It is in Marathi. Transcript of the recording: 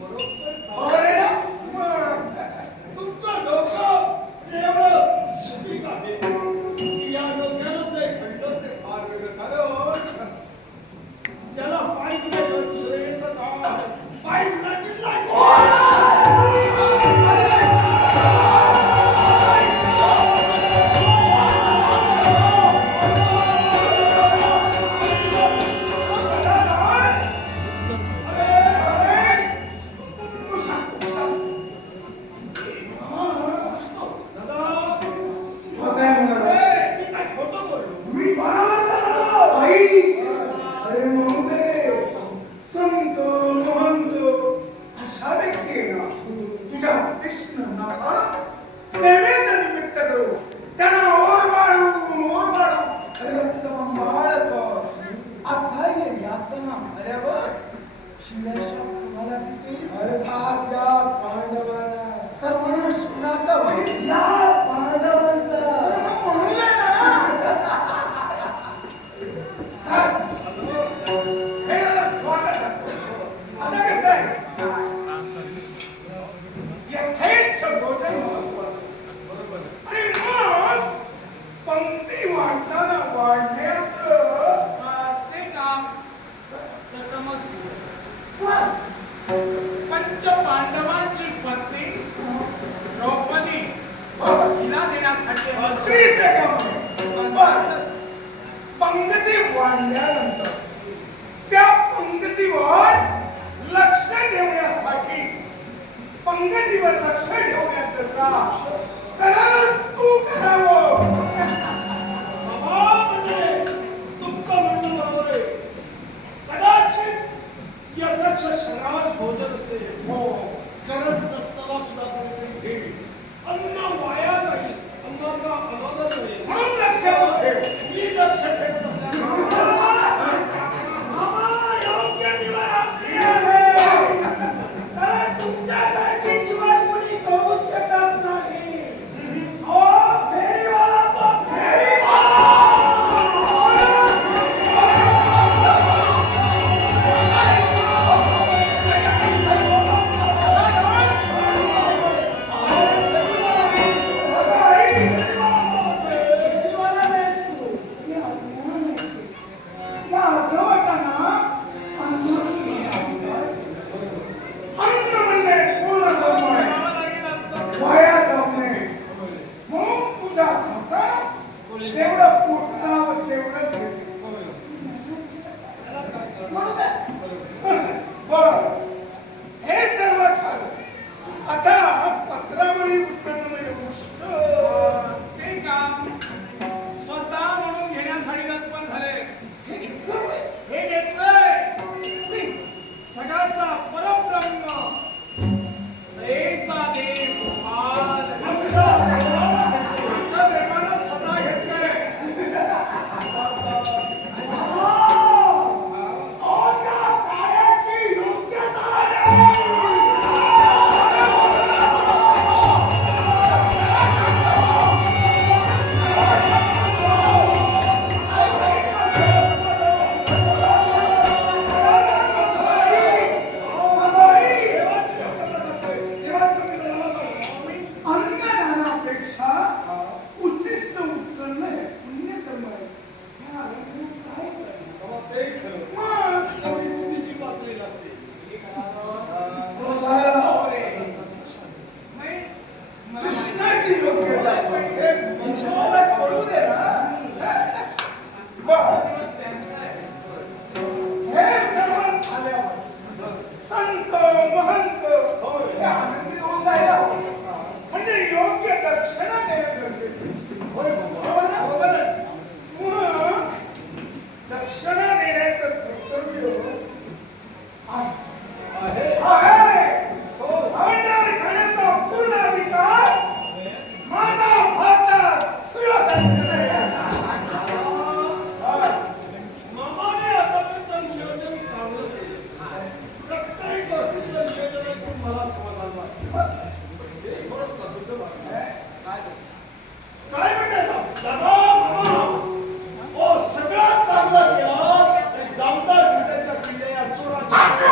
বড় आणल्यानंतर त्या पंगतीवर लक्ष ठेवण्यासाठी पंगतीवर लक्ष ठेवण्याकरता करार तू करावं. म्हणजे तुमचं म्हणणं बरोबर आहे. भोजन असेल. हो गरज नसताना अन्न वाया नाही अन्नाचा अनादर नाही. म्हणून लक्षात मी लक्ष ठेव Bora! Ah!